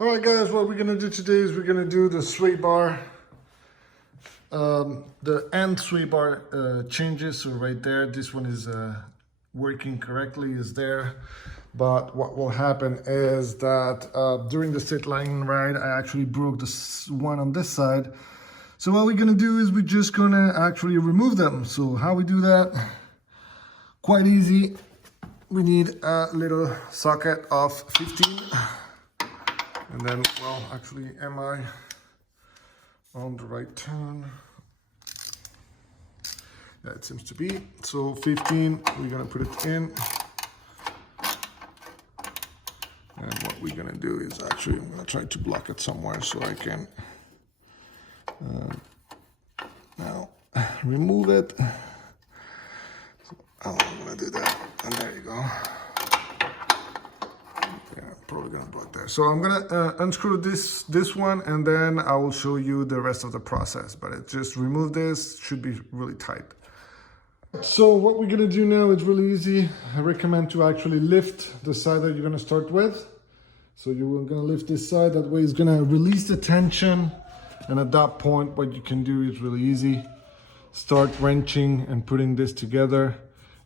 All right, guys, what we're gonna do today is we're gonna do the sway bar. The end sway bar changes, so right there, this one is working correctly, is there. But what will happen is that during the straight line ride, I actually broke this one on this side. So what we're gonna do is we're just gonna actually remove them. So how we do that? Quite easy. We need a little socket of 15. And then, well, actually, am I on the right turn? Yeah, it seems to be. So 15, we're gonna put it in. And what we're gonna do is actually, I'm gonna try to block it somewhere so I can now remove it. So I'm gonna do that, and there you go. Probably gonna block there. So I'm gonna unscrew this one, and then I will show you the rest of the process. But it just remove this, should be really tight. So what we're gonna do now is really easy. I recommend to actually lift the side that you're gonna start with. So you're gonna lift this side, that way it's gonna release the tension. And at that point, what you can do is really easy. Start wrenching and putting this together.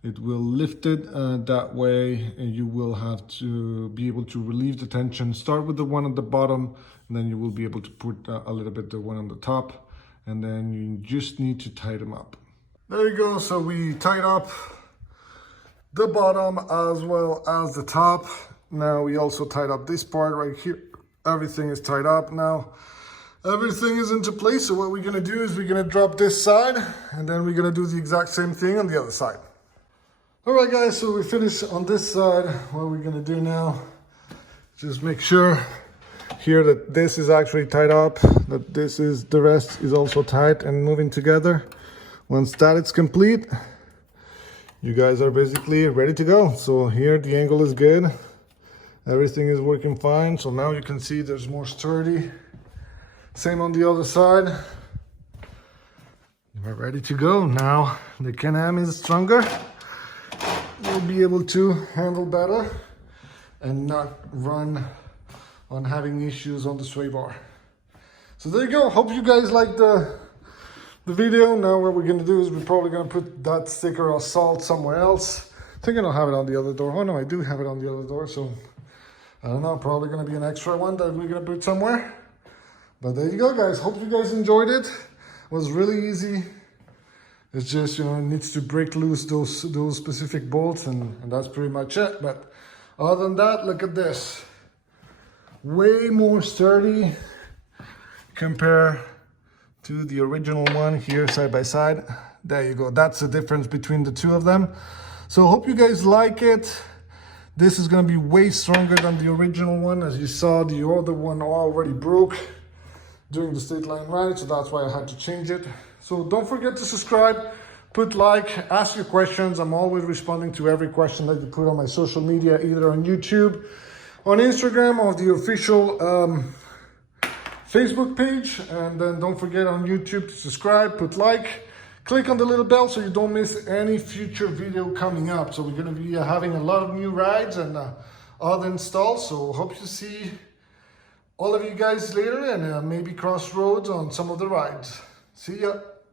It will lift it, that way you will have to be able to relieve the tension. Start with the one at the bottom, and then you will be able to put a little bit the one on the top, and then you just need to tie them up. There you go, so we tied up the bottom as well as the top. Now we also tied up this part right here. Everything is tied up now. Everything is into place, so what we're gonna do is we're gonna drop this side, and then we're gonna do the exact same thing on the other side. All right, guys, so we finished on this side. What we're gonna do now, just make sure here that this is actually tied up, that the rest is also tight and moving together. Once that is complete, you guys are basically ready to go. So here the angle is good. Everything is working fine. So now you can see there's more sturdy. Same on the other side. We're ready to go. Now the Can-Am is stronger. We'll be able to handle better and not run on having issues on the sway bar. So there you go. Hope you guys liked the video. Now what we're gonna do is we're probably gonna put that sticker of salt somewhere else. I think I don't have it on the other door. Oh no, I do have it on the other door. So I don't know, probably gonna be an extra one that we're gonna put somewhere. But there you go, guys. Hope you guys enjoyed it. It was really easy. It's just, you know, it needs to break loose those specific bolts, and that's pretty much it. But other than that, look at this. Way more sturdy compared to the original one here side by side. There you go. That's the difference between the two of them. So hope you guys like it. This is going to be way stronger than the original one. As you saw, the other one already broke during the straight line ride, so that's why I had to change it. So don't forget to subscribe, put like, ask your questions. I'm always responding to every question that you put on my social media, either on YouTube, on Instagram, or the official Facebook page. And then don't forget on YouTube to subscribe, put like, click on the little bell so you don't miss any future video coming up. So we're gonna be having a lot of new rides and other installs. So hope to see all of you guys later, and maybe crossroads on some of the rides. See ya.